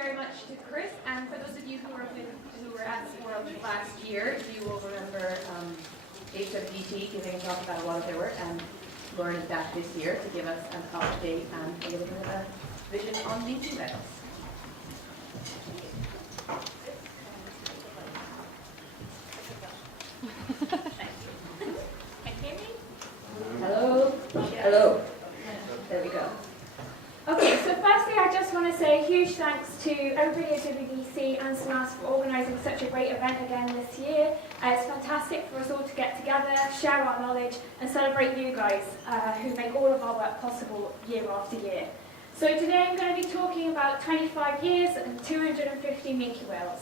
very much to Chris, and for those of you who were at World last year, you will remember HWDT giving a talk about a lot of their work, and Lauren is back this year to give us an update and a little bit of a vision on meeting levels. Hello? Hello. There we go. Okay, so firstly I just want to say a huge thanks to everybody at WDC and SMASS for organising such a great event again this year. It's fantastic for us all to get together, share our knowledge and celebrate you guys who make all of our work possible year after year. So today I'm going to be talking about 25 years and 250 minke whales.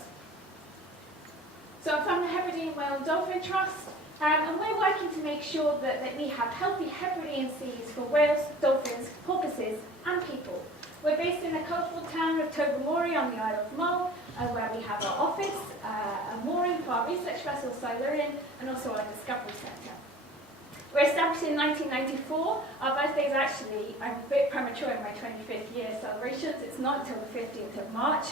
So I'm from the Hebridean Whale Dolphin Trust, and we're working to make sure that we have healthy Hebridean seas for whales, dolphins, porpoises and people. We're based in the colourful town of Tobermory on the Isle of Mull, where we have our office, a mooring for our research vessel Silurian, and also our discovery centre. We're established in 1994. Our birthday is actually, I'm a bit premature in my 25th year celebrations. It's not until the 15th of March,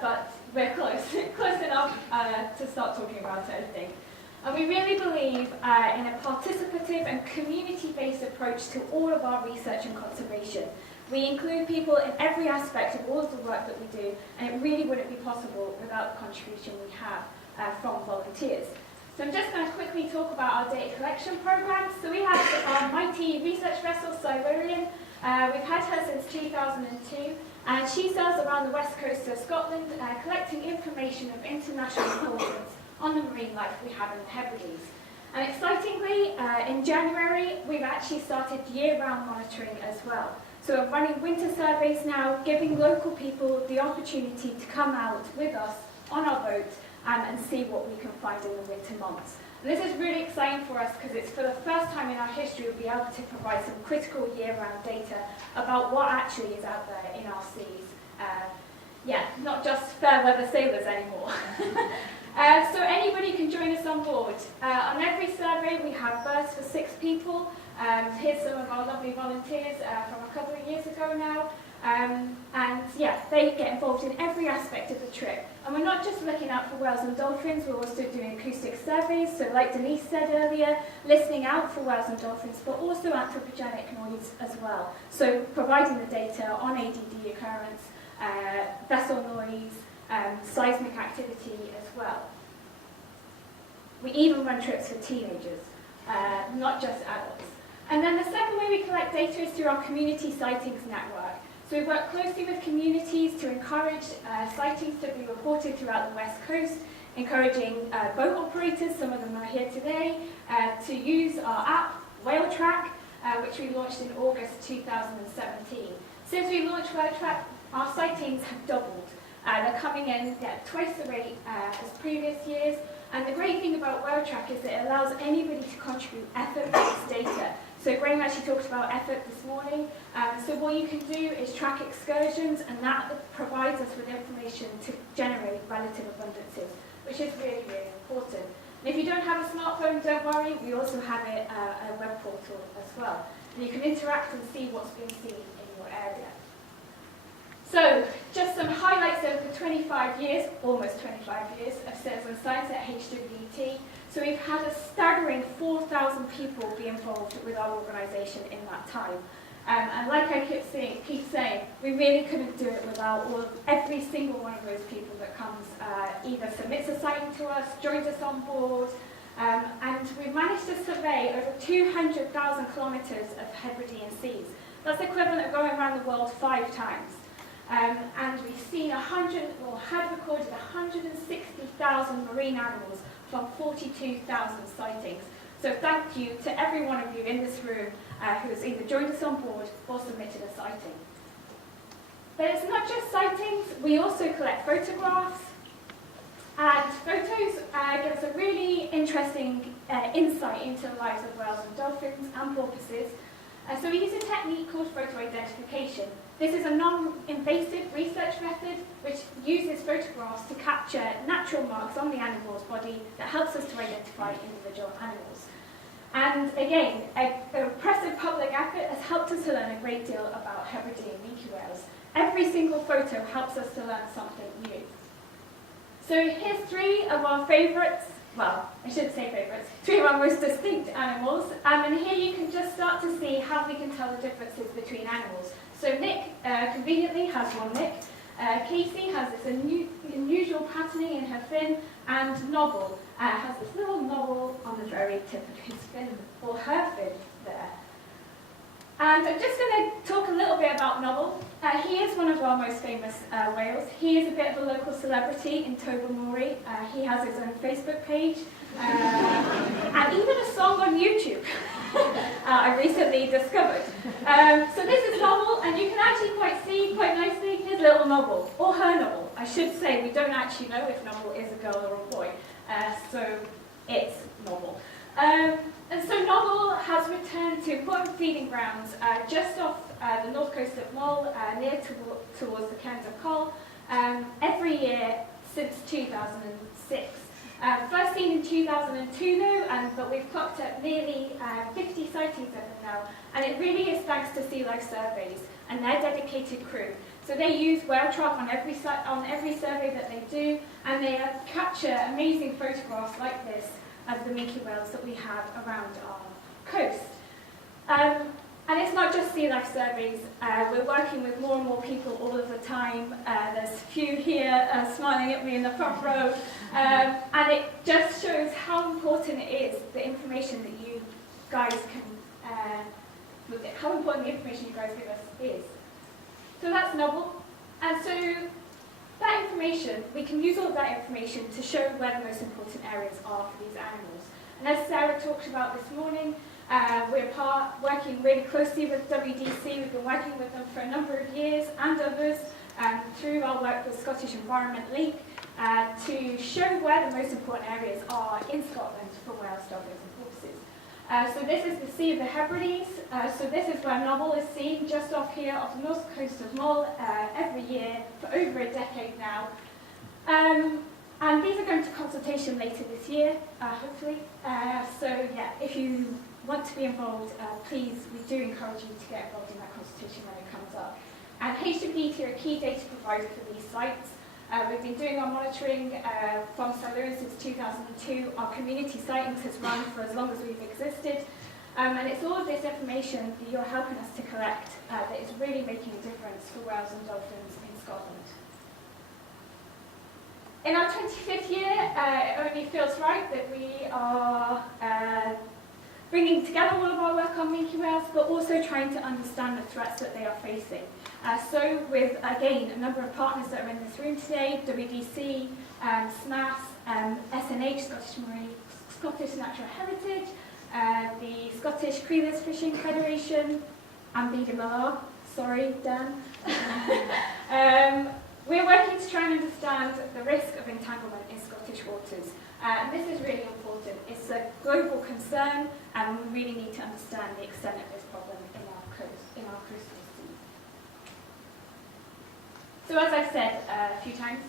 but we're close enough to start talking about it, I think. And we really believe in a participative and community-based approach to all of our research and conservation. We include people in every aspect of all of the work that we do, and it really wouldn't be possible without the contribution we have from volunteers. So I'm just going to quickly talk about our data collection programs. So we have our mighty research vessel, Silurian. We've had her since 2002, and she sails around the west coast of Scotland, collecting information of international importance on the marine life we have in the Hebrides. And excitingly, in January, we've actually started year-round monitoring as well. So we're running winter surveys now, giving local people the opportunity to come out with us on our boat and see what we can find in the winter months. And this is really exciting for us because it's for the first time in our history we'll be able to provide some critical year-round data about what actually is out there in our seas. Not just fair weather sailors anymore. So anybody can join us on board. On every survey we have berths for 6 people. Here's some of our lovely volunteers from a couple of years ago now. They get involved in every aspect of the trip. And we're not just looking out for whales and dolphins, we're also doing acoustic surveys, so like Denise said earlier, listening out for whales and dolphins, but also anthropogenic noise as well. So providing the data on ADD occurrence, vessel noise, seismic activity as well. We even run trips for teenagers, not just adults. And then the second way we collect data is through our community sightings network. So we work closely with communities to encourage sightings to be reported throughout the West Coast, encouraging boat operators, some of them are here today, to use our app, Whale Track, which we launched in August 2017. Since we launched Whale Track, our sightings have doubled. They're coming in twice the rate as previous years. And the great thing about Whale Track is that it allows anybody to contribute effort-based data. So Graham actually talked about effort this morning. So what you can do is track excursions, and that provides us with information to generate relative abundances, which is really, really important. And if you don't have a smartphone, don't worry, we also have a web portal as well. And you can interact and see what's being seen in your area. So, just some highlights over the 25 years, almost 25 years, of citizen science at HWDT. So we've had a staggering 4,000 people be involved with our organisation in that time. And like I keep saying, we really couldn't do it without every single one of those people that comes, either submits a sighting to us, joins us on board, and we've managed to survey over 200,000 kilometres of Hebridean seas. That's the equivalent of going around the world 5 times. And we've seen had recorded 160,000 marine animals from 42,000 sightings. So thank you to every one of you in this room who has either joined us on board or submitted a sighting. But it's not just sightings, we also collect photographs. And photos give us a really interesting insight into the lives of whales and dolphins and porpoises. So we use a technique called photo identification. This is a non-invasive research method which uses photographs to capture natural marks on the animal's body that helps us to identify individual animals. And again, an impressive public effort has helped us to learn a great deal about Hebridean minke whales. Every single photo helps us to learn something new. So here's three of our favourites, well, I shouldn't say favourites, three of our most distinct animals. And here you can just start to see how we can tell the differences between animals. So Nick conveniently has one Nick. Casey has this unusual patterning in her fin, and Novel has this little knobble on the very tip of his fin, or her fin there. And I'm just going to talk a little bit about Novel. He is one of our most famous whales. He is a bit of a local celebrity in Tobermory. He has his own Facebook page, and even a song on YouTube. I recently discovered. So this is Novel, and you can actually see quite nicely his little Novel, or her Novel. I should say we don't actually know if Novel is a girl or a boy, so it's Novel. And so Novel has returned to important feeding grounds just off the north coast of Mull, near towards the Cairns of Coll, every year since 2006. First seen in 2002 though, but we've clocked at nearly 50 sightings of them now, and it really is thanks to Sea Life Surveys and their dedicated crew. So they use whale trap on every survey that they do, and they capture amazing photographs like this of the minke whales that we have around our coast. And it's not just Sea Life Surveys, we're working with more and more people all of the time. There's a few here smiling at me in the front row, and it just shows how important it is, the information that you guys can, how important the information you guys give us is. So that's Novel, and so that information, we can use all of that information to show where the most important areas are for these animals. And as Sarah talked about this morning, we're working really closely with WDC. We've been working with them for a number of years, and others, through our work with Scottish Environment League, to show where the most important areas are in Scotland for whales, doggers and porpoises. So this is the Sea of the Hebrides. So this is where Novel is seen, just off here off the north coast of Mull, every year for over a decade now. And these are going to consultation later this year, hopefully. So yeah, if you want to be involved, please, we do encourage you to get involved in that consultation when it comes up. And HWDT are a key data provider for these sites. We've been doing our monitoring from St. Louis since 2002. Our community sightings has run for as long as we've existed. And it's all of this information that you're helping us to collect that is really making a difference for whales and dolphins in Scotland. In our 25th year, it only feels right that we are bringing together all of our work on minke whales, but also trying to understand the threats that they are facing. So with, again, a number of partners that are in this room today, WDC, SMASS, SNH, Scottish Natural Heritage, the Scottish Creelers Fishing Federation, and BDMLR, sorry Dan. We're working to try and understand the risk of entanglement in Scottish waters. And this is really important. It's a global concern, and we really need to understand the extent of this problem in our coastal seas. So as I've said a few times,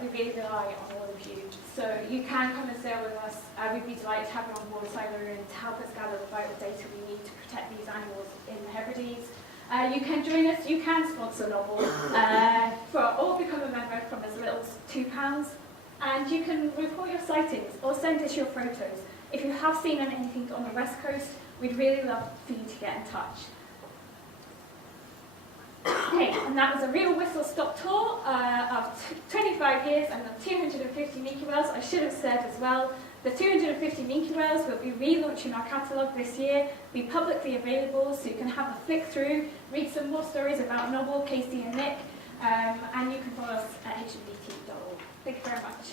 we really rely on all of you. So you can come and sail with us. We'd be delighted to have you on board Siloon to help us gather the vital data we need to protect these animals in the Hebrides. You can join us, you can sponsor Novel, or become a member from as little as £2. And you can report your sightings or send us your photos. If you have seen anything on the West Coast, we'd really love for you to get in touch. Okay, and that was a real whistle-stop tour of 25 years and the 250 minke whales. I should have said as well, the 250 minke whales will be relaunching our catalogue this year, be publicly available so you can have a flick through, read some more stories about Novel, Casey and Nick, and you can follow us at hwdt.org. Thank you very much.